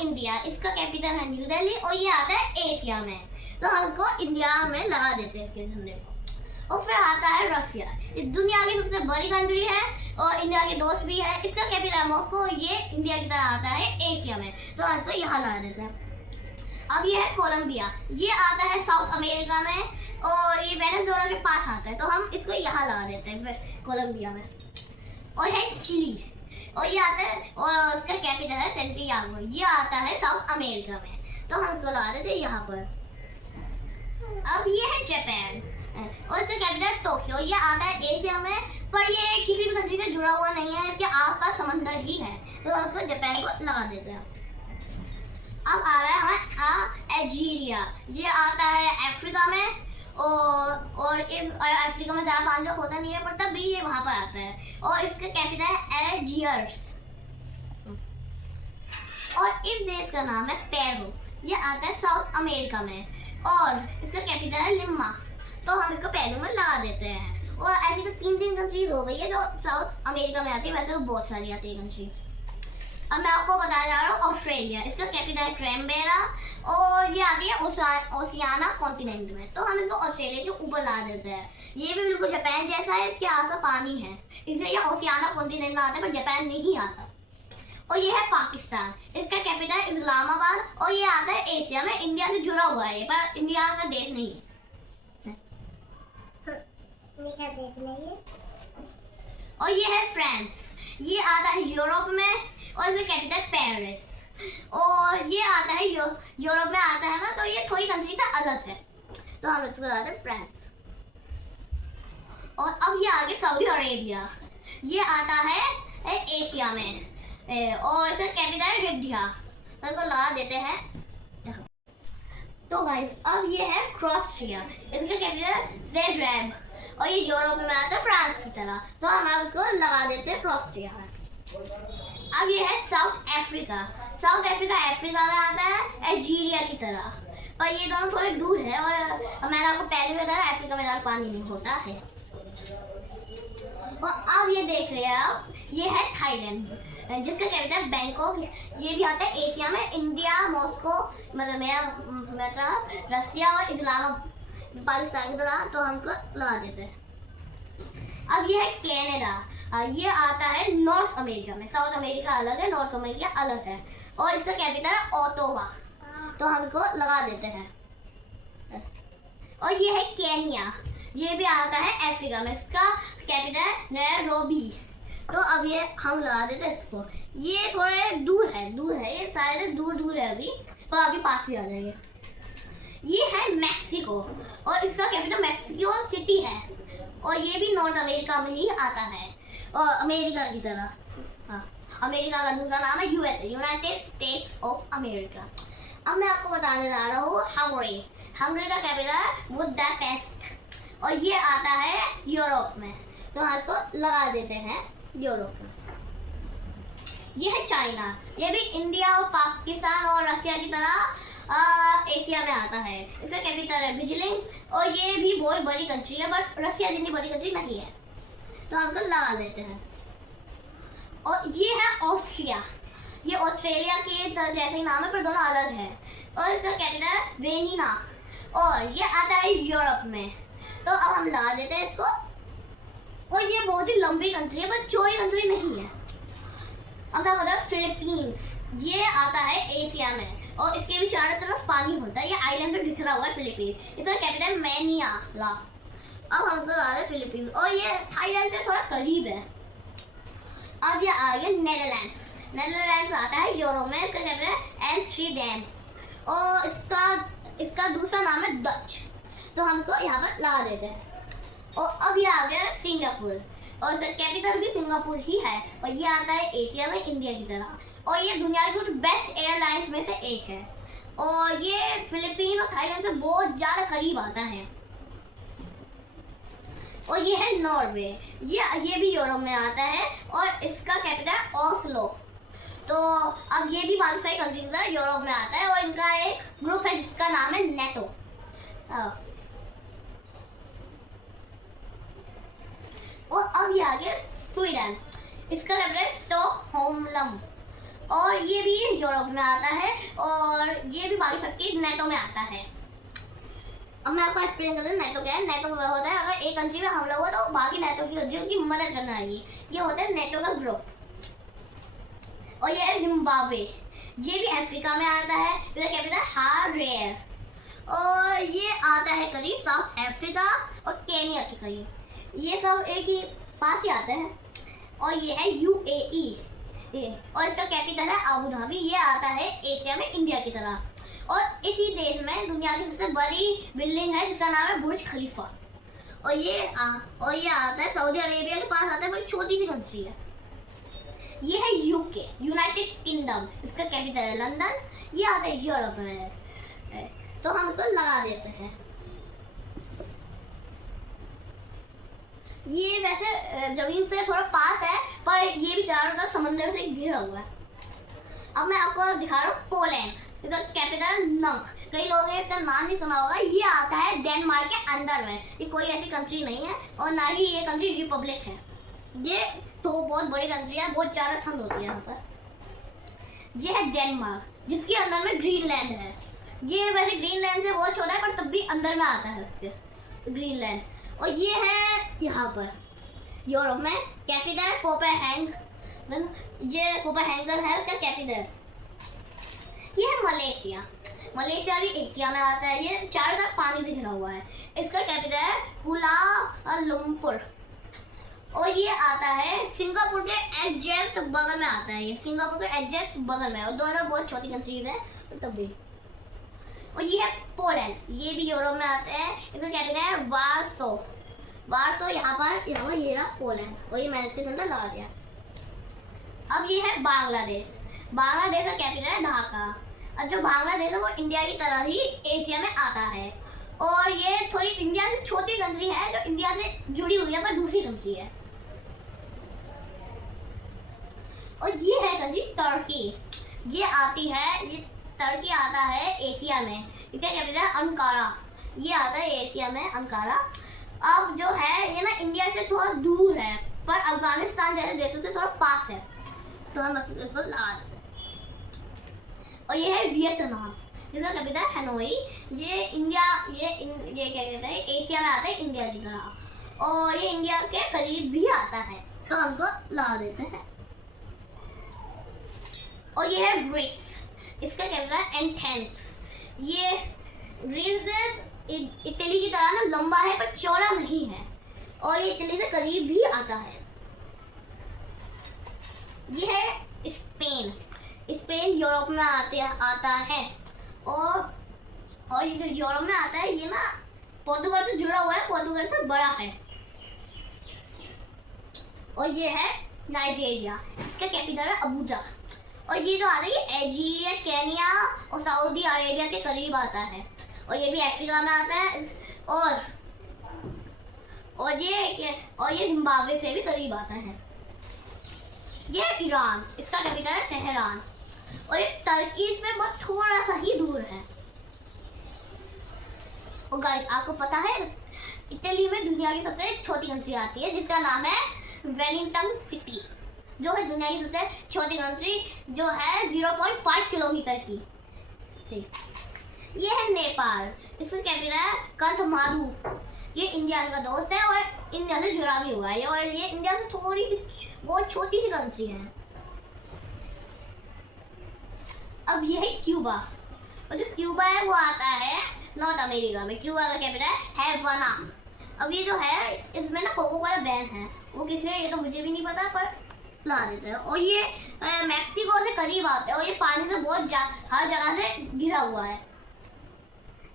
India, इसका capital है new Delhi और ये आता है एशिया में, तो हम इसको इंडिया में लगा देते हैं इसके झंडे को। और फिर आता है रसिया, ये दुनिया की सबसे बड़ी कंट्री है और इंडिया के दोस्त भी है, इसका कैपिटल मॉस्को, ये इंडिया की तरह आता है एशिया में, तो हम इसको यहाँ लगा देते हैं। अब ये है कोलंबिया, ये आता है साउथ अमेरिका में और ये वेनेजुएला के पास आता है, तो हम इसको यहाँ लगा देते हैं कोलंबिया में। और है चिली, और ये आता है और उसका कैपिटल है सैंटियागो, ये आता है साउथ अमेरिका में, तो हम इसको लगा देते हैं यहाँ पर। अब ये है जापान और इसका कैपिटल टोक्यो, ये आता है एशिया में, पर ये किसी भी कंट्री से जुड़ा हुआ नहीं है, इसके आसपास समंदर ही है, तो हम इसको जापान को लगा देते हैं। अब आ रहा है हमारा अल्जीरिया, ये आता है अफ्रीका में और अफ्रीका में ज़्यादा पानी होता नहीं है, पर तब भी ये वहाँ पर आता है और इसका कैपिटल है अल्जीयर्स। और इस देश का नाम है पेरू, ये आता है साउथ अमेरिका में और इसका कैपिटल है लिमा, तो हम इसको पेरू में लगा देते हैं। और ऐसी तो तीन कंट्रीज हो गई है जो साउथ अमेरिका में आती है, वैसे तो बहुत सारी आती है कंट्रीज। अब मैं आपको बताने जा रहा हूँ ऑस्ट्रेलिया, इसका कैपिटल है कैनबेरा और ये आती है ओशियाना कॉन्टिनेंट में, तो हम इसको ऑस्ट्रेलिया के ऊपर ला देते हैं। ये भी बिल्कुल जापान जैसा है, इसके आसपास पानी है, इसलिए ये ओशियाना कॉन्टिनेंट में आता है, पर जापान नहीं आता। और ये है पाकिस्तान, इसका कैपिटल है इस्लामाबाद और ये आता है एशिया में, इंडिया से जुड़ा हुआ है, पर इंडिया का देश नहीं है। और ये है फ्रांस, ये आता है यूरोप में और इसका कैपिटल पेरिस, और ये आता है यूरोप में आता है ना, तो ये थोड़ी कंट्री से अलग है, तो हम इसको बताते हैं फ्रांस। और अब ये आगे सऊदी अरेबिया, ये आता है एशिया में और इसका कैपिटल है रिद्धिया, तो इसको लगा देते हैं। तो भाई अब ये है क्रोएशिया, इसका कैपिटल ज़ाग्रेब और ये यूरोप में आता है फ्रांस की तरह, तो हम उसको लगा देते हैं क्रोएशिया में। अब ये है साउथ अफ्रीका, अफ्रीका में आता है अल्जीरिया की तरह, पर ये दोनों थोड़े दूर है और मैंने आपको पहले भी बताया अफ्रीका में ज़्यादा पानी नहीं होता है। और अब ये देख रहे हैं आप, ये है थाईलैंड, जिसका कैपिटल बैंकॉक, ये भी आता है एशिया में, इंडिया, मॉस्को, मतलब रसिया और इस्लामाबाद पाकिस्तान की तरह, तो हमको लगा देते हैं। अब ये है कनाडा, ये आता है नॉर्थ अमेरिका में, साउथ अमेरिका अलग है, नॉर्थ अमेरिका अलग है, और इसका कैपिटल है ओटावा, तो हम इसको लगा देते हैं। और ये है केनिया, ये भी आता है अफ्रीका में, इसका कैपिटल है नैरोबी, तो अब ये हम लगा देते हैं इसको। ये थोड़े दूर है, ये शायद दूर है अभी, पर अभी पास भी आ जाएंगे। ये है मैक्सिको और इसका कैपिटल मैक्सिको सिटी है, और ये भी नॉर्थ अमेरिका में ही आता है और अमेरिका की तरह। हाँ, अमेरिका का दूसरा नाम है USA, United states of America. अब मैं आपको बताने जा रहा हूँ हंगरी का कैपिटल है बुडापेस्ट और ये आता है यूरोप में, तो हम इसको लगा देते हैं यूरोप में। ये है चाइना, ये भी इंडिया और पाकिस्तान और रसिया की तरह एशिया में आता है, इसका कैपिटल है बीजिंग और ये भी बहुत बड़ी कंट्री है, बट रसिया जितनी बड़ी कंट्री नहीं है, तो हम इसको लगा देते हैं। और ये है ऑस्ट्रिया, ये ऑस्ट्रेलिया के जैसे ही नाम है पर दोनों अलग है, और इसका कैपिटल है वेनिना और ये आता है यूरोप में, तो अब हम लगा देते हैं इसको। और ये बहुत ही लंबी कंट्री है पर चौड़ी कंट्री नहीं है। अब क्या होता है फिलीपींस, ये आता है एशिया में और इसके भी चारों तरफ पानी होता है, ये आइलैंड पे बिखरा हुआ है फिलीपींस, इसका कैपिटल मैनिला। अब हमको लगा दें फिलीपींस और ये थाईलैंड से थोड़ा करीब है। अब ये आ गया नेदरलैंड्स आता है यूरोप में, इसका कैपिटल है एम्स्टर्डम और इसका दूसरा नाम है डच, तो हमको यहाँ पर लगा देते हैं। और अब ये आ गया सिंगापुर और इसका कैपिटल भी सिंगापुर ही है और ये आता है एशिया में इंडिया की तरह, और ये दुनिया की कुछ बेस्ट एयरलाइंस में से एक है, और ये फिलीपींस और थाईलैंड से बहुत ज़्यादा करीब आता है। और ये है नॉर्वे, ये भी यूरोप में आता है और इसका कैपिटल ओस्लो, तो अब ये भी बहुत सारी कंट्री की तरह यूरोप में आता है और इनका एक ग्रुप है जिसका नाम है नेटो। और अब ये आ गया स्वीडन, इसका कैपिटल है स्टॉकहोल्म और ये भी यूरोप में आता है और ये भी बाकी सबके नेटो में आता है। अब मैं आपको एक्सप्लेन कर दूँ नेटो क्या है। नेटो में होता है अगर एक कंट्री में हमला हुआ तो बाकी नेटो की कंट्री उसकी मदद करना है। ये होता है नेटो का ग्रुप। और ये है जिम्बाब्वे, ये भी अफ्रीका में आता है। इसका कैपिटल है हारेर और ये आता है करीब साउथ अफ्रीका और केनिया के करीब। ये सब एक ही पास ही आते हैं। और ये है यूएई और इसका कैपिटल है अबू धाबी। ये आता है एशिया में इंडिया की तरह। और इसी देश में दुनिया की सबसे बड़ी बिल्डिंग है जिसका नाम है बुर्ज खलीफा। और ये आता है सऊदी अरेबिया के पास आता है, बड़ी छोटी सी कंट्री है। ये है यूके, यूनाइटेड किंगडम। इसका कैपिटल है लंदन। ये आता है यूरोप में, तो हम इसको लगा देते हैं। ये वैसे जमीन से थोड़ा पास है पर ये भी चारों तरफ समंदर से घिरा हुआ है। अब मैं आपको दिखा रहा हूँ पोलैंड। इसका कैपिटल नंक। कई लोगों ने इसका नाम नहीं सुना होगा। ये आता है डेनमार्क के अंदर में। ये कोई ऐसी कंट्री नहीं है और ना ही ये कंट्री रिपब्लिक है। ये तो बहुत बड़ी कंट्री है, बहुत ज़्यादा ठंड होती है यहाँ पर। ये है डेनमार्क जिसके अंदर में ग्रीनलैंड है। ये वैसे ग्रीनलैंड से बहुत छोटा है पर तब भी अंदर में आता है उसके ग्रीनलैंड। और ये है यहाँ पर यूरोप में, कैपिटल है कोपेनहेगन। ये कोपेनहेगन है उसका कैपिटल। ये है मलेशिया। मलेशिया भी एशिया में आता है। ये चारों तरफ पानी से घिरा हुआ है। इसका कैपिटल है कुआलालंपुर। और ये आता है सिंगापुर के एग्जैक्ट बगल में आता है। ये सिंगापुर के एग्जैक्ट बगल में, और दोनों बहुत छोटी कंट्रीज हैं तब भी। और ये है पोलैंड, ये भी यूरोप में आता है। इसका कैपिटल है वार्सो। वार्सो यहाँ पर ये रहा पोलैंड। और ये मैंने इसके अंदर लगा दिया। अब ये है बांग्लादेश। बांग्लादेश का कैपिटल है ढाका। और जो बांग्लादेश है वो इंडिया की तरह ही एशिया में आता है। और ये थोड़ी इंडिया से छोटी कंट्री है जो इंडिया से जुड़ी हुई है पर दूसरी कंट्री है। और ये है कंट्री टर्की। ये टर्की आता है एशिया में। इसका कैपिटल है अंकारा। ये आता है एशिया में अंकारा। अब जो है ये ना इंडिया से थोड़ा दूर है पर अफगानिस्तान जैसे देशों से थोड़ा पास है, तो हम इसको लगा देते हैं। और ये है वियतनाम जिसका कैपिटल है हनोई। ये क्या कहते हैं एशिया में आता है इंडिया की तरह। और ये इंडिया के करीब भी आता है, तो हमको लगा देते हैं। और ये है ग्रीस। इसका कैपिटल है एथेंस। ये ग्रीस इटली की तरह ना लंबा है पर चौड़ा नहीं है। और ये इटली से करीब भी आता है। ये है स्पेन। स्पेन यूरोप में आता है। और ये जो यूरोप में आता है ये ना पोर्तुगल से जुड़ा हुआ है, पोर्तुगल से बड़ा है। और ये है नाइजीरिया। इसका कैपिटल है अबूजा। और ये जो आ रही है अल्जीरिया, केनिया और सऊदी अरेबिया के करीब आता है। और ये भी अफ्रीका में आता है। और ये जिम्बाब्वे से भी करीब आता है। ये है ईरान। इसका कैपिटल है तेहरान। और ये टर्की से बहुत थोड़ा सा ही दूर है। और गाइस आपको पता है इटली में दुनिया की सबसे छोटी कंट्री आती है जिसका नाम है वेलिंगटन सिटी, जो है दुनिया की सबसे छोटी कंट्री जो है 0.5 किलोमीटर की। ये है नेपाल। इसका कैपिटल है काठमांडू। ये इंडिया का दोस्त है और इंडिया से जुड़ा भी हुआ है। और ये इंडिया से थोड़ी सी बहुत छोटी सी कंट्री है। अब ये है क्यूबा। और जो क्यूबा है वो आता है नॉर्थ अमेरिका में। क्यूबा का कैपिटल है हैवाना। अब ये जो है इसमें ना कोको कोला बैन है, वो किसने ये तो मुझे भी नहीं पता पर ला देते हैं। और ये मैक्सिको से करीब आते हैं और ये पानी से बहुत हर जगह से घिरा हुआ है।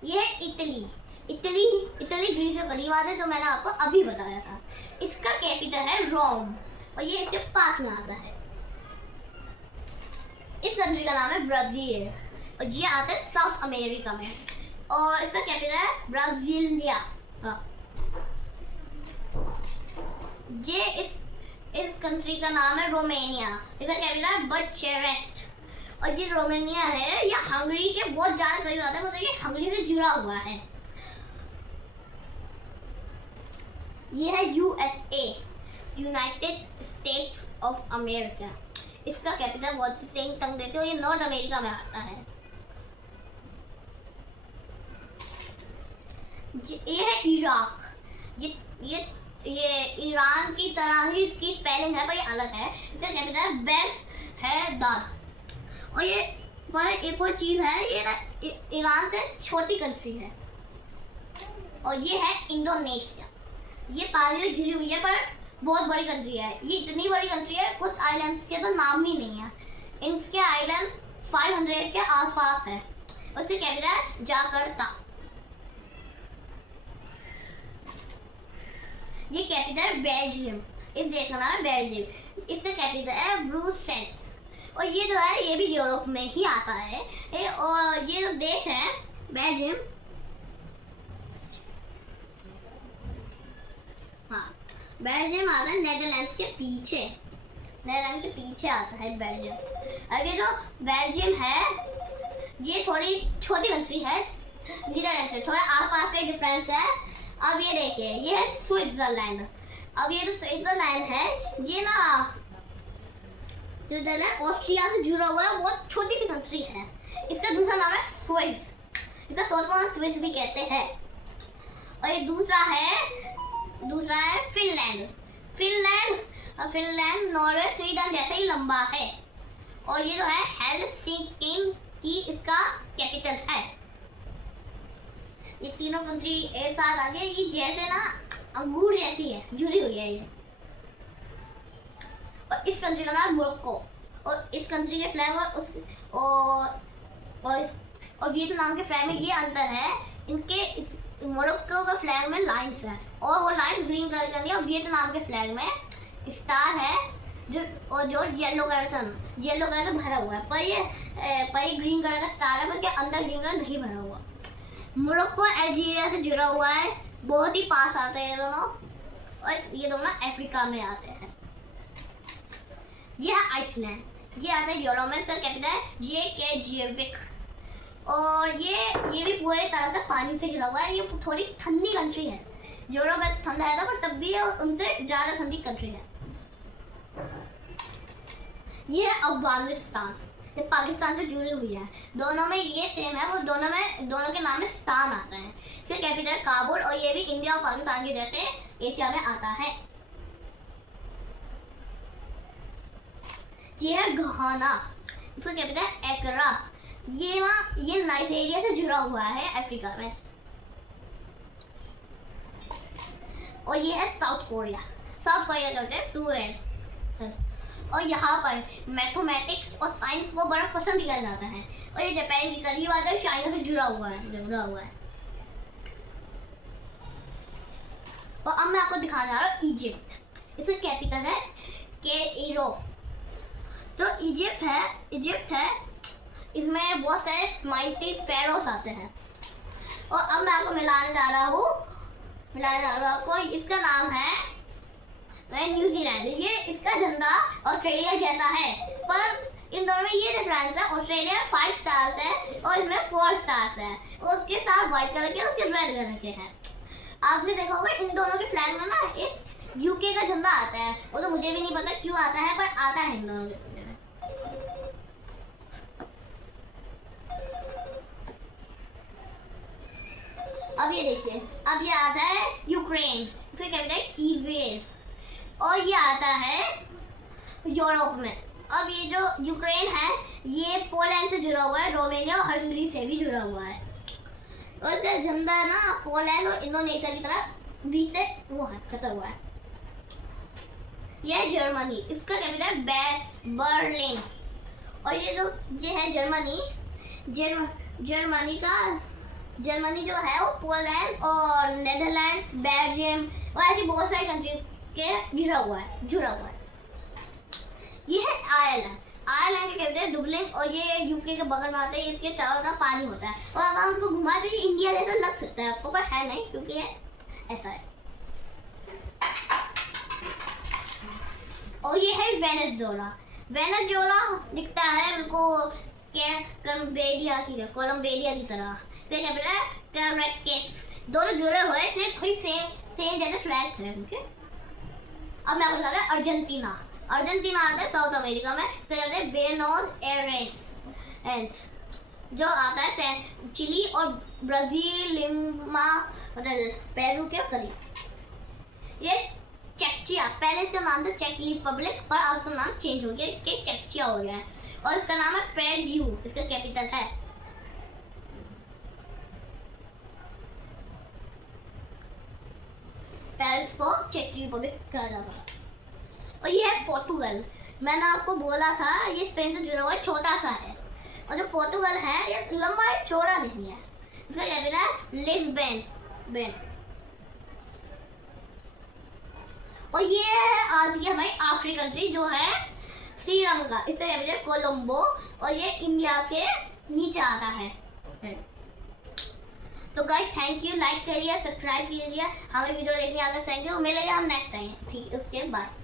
ये है इटली। इटली ग्रीस से करीब आते हैं जो मैंने आपको अभी बताया था। इसका कैपिटल है रोम और ये इसके पास में आता है। इस कंट्री का नाम है ब्राजील और ये आता है साउथ अमेरिका में। और इसका कैपिटल है ब्राजीलिया। ये इस कंट्री का नाम है रोमानिया। इसका कैपिटल है बचेरेस्ट। और ये रोमानिया है ये हंगरी के बहुत ज़्यादा करीब आता है, मतलब ये हंगरी से जुड़ा हुआ है। ये है USA, United states of America. इसका कैपिटल बहुत ही सेम टंग देते हो, ये नॉर्थ अमेरिका में आता है। ये है इराक। ये ईरान की तरह ही इसकी स्पेलिंग है पर ये अलग है। इसका कैपिटल बैगदाद। और ये पर एक और चीज़ है, ये ना ईरान से छोटी कंट्री है। और ये है इंडोनेशिया। ये पानी में घिरी हुई है पर बहुत बड़ी कंट्री है। ये इतनी बड़ी कंट्री है, कुछ आइलैंड्स के तो नाम ही नहीं है। इनके आइलैंड 500 के आसपास है। उसकी कैपिटल जाकर्ता। ये कैपिटल बेल्जियम। इस देश का नाम है बेल्जियम। इसका कैपिटल है ब्रुसेल्स। और ये जो है ये भी यूरोप में ही आता है। और ये जो देश है बेल्जियम, हाँ बेल्जियम आता है नेदरलैंड्स के पीछे। नेदरलैंड के पीछे आता है बेल्जियम। अब ये जो बेल्जियम है ये थोड़ी छोटी कंट्री है नीदरलैंड से, थोड़ा आसपास का डिफरेंस है। अब ये देखिए ये है स्विट्जरलैंड। अब ये जो स्विट्जरलैंड है ये ना स्विट्जरलैंड ऑस्ट्रिया से जुड़ा हुआ है, बहुत छोटी सी कंट्री है। इसका दूसरा नाम है स्विस। इसका शॉर्ट फॉर्म स्विस भी कहते हैं। और ये दूसरा है फिनलैंड। फिनलैंड नॉर्वे स्वीडन जैसे ही लंबा है। और ये जो है हेलसिंकी की इसका कैपिटल है। ये तीनों कंट्री एक साथ आ गए। ये जैसे ना अंगूर जैसी है, जुड़ी हुई है ये। और इस कंट्री का नाम है मोरक्को। और इस कंट्री के फ्लैग और वियतनाम के फ्लैग में ये अंतर है, इनके मोरक्को के फ्लैग में लाइंस हैं और वो लाइंस ग्रीन कलर की है। और वियतनाम के फ्लैग में स्टार है जो येलो कलर से भरा हुआ है। पर ये ग्रीन कलर का स्टार है, पर इसके अंदर ग्रीन कलर नहीं भरा हुआ। मोरक्को अल्जीरिया से जुड़ा हुआ है, बहुत ही पास आते हैं ये दोनों। और ये दोनों अफ्रीका में आते हैं। ये है आइसलैंड। ये आता है यूरोप में। इसका कैपिटल है रेकयाविक। और ये भी पूरे तरह से पानी से घिरा हुआ है। ये थोड़ी ठंडी कंट्री है। यूरोप में ठंडा है पर तब भी ये उनसे ज़्यादा ठंडी कंट्री है। ये है अफगानिस्तान। ये पाकिस्तान से जुड़ी हुई है। दोनों में ये सेम है, वो दोनों के नाम में स्तान आता है। इसका कैपिटल काबुल। और ये भी इंडिया और पाकिस्तान के जैसे एशिया में आता है। ये है घाना। इसका कैपिटल एकरा। ये नाइजीरिया से जुड़ा हुआ है अफ्रीका में। और ये है साउथ कोरिया का है सुएल। और यहाँ पर मैथमेटिक्स और साइंस को बड़ा पसंद किया जाता है। और ये जापान के करीब आता है, चाइना से जुड़ा हुआ है। और अब मैं आपको दिखाने जा रहा हूँ इजिप्ट। इसका कैपिटल है कैरो। तो इजिप्ट है इसमें बहुत सारे स्माइली फेरोस आते हैं। और अब मैं आपको मिलाने जा रहा हूँ आपको। इसका नाम है न्यूजीलैंड। ये इसका झंडा ऑस्ट्रेलिया जैसा है, पर इन दोनों में ये डिफरेंस है। ऑस्ट्रेलिया में 5 स्टार्स है और इसमें 4 स्टार्स है। और उसके साथ व्हाइट कलर के, उसके रेड कलर के हैं। आपने देखा होगा इन दोनों के फ्लैग में ना एक यूके का झंडा आता है। वो तो मुझे भी नहीं पता क्यों आता है, पर आता है इन दोनों के झंडे में। अब ये देखिए, अब ये आता है यूक्रेन। इसे कहते हैं कीव। और ये आता है यूरोप में। अब ये जो यूक्रेन है ये पोलैंड से जुड़ा हुआ है, रोमानिया और हंगरी से भी जुड़ा हुआ है। और इसका झंडा ना पोलैंड और इंडोनेशिया की तरह बीच से वो है खड़ा हुआ है। यह है जर्मनी। इसका कैपिटल बर्लिन। और ये है जर्मनी जो है वो पोलैंड और नेदरलैंड्स, बेल्जियम और ऐसी बहुत सारी कंट्रीज के जुड़ा हुआ है। ये है आयरलैंड के कैपिटल डुबलिन। और ये यूके के बगल में आता है। इसके चारों तरफ पानी होता है। और अगर हम उसको घुमाए तो ये इंडिया जैसा लग सकता है आपको, पर है नहीं क्योंकि ये ऐसा है। और ये है वेनेजुएला दिखता है उनको कोलंबिया की तरह। दोनों जुड़े हुए इसलिए थोड़ी सेम जैसे फ्लैग्स हैं उनके। अब मैं आपको बता रहा हूँ अर्जेंटीना। अर्जेंटीना आता है साउथ अमेरिका में, तो कहते हैं बेनोस एयरेस, जो आता है चिली और ब्राजील, लिमा मतलब पेरू के करीब। ये चेकिया, पहले इसका नाम था चेक रिपब्लिक, पर अब इसका नाम चेंज हो गया कि चेकिया हो गया है, और इसका नाम है पेरू, इसका कैपिटल है। पेरिस को चेक रिपब्लिक कहा जाता है। और ये है पोर्टुगल, मैंने आपको बोला था ये स्पेन से जुड़ा हुआ छोटा सा है, और जो पोर्टुगल है ये लंबा है, चौड़ा नहीं है। इसका कैपिटल है लिस्बन। और ये है आज की हमारी आखिरी कंट्री जो है श्रीलंका, इसका कैपिटल कोलंबो, और ये इंडिया के नीचे आता है। तो गाइस थैंक यू, लाइक करिए, सब्सक्राइब कीजिए, हमें वीडियो देखने आगे थैंक यू, मिलेंगे हम नेक्स्ट टाइम, ठीक है, उसके बाद।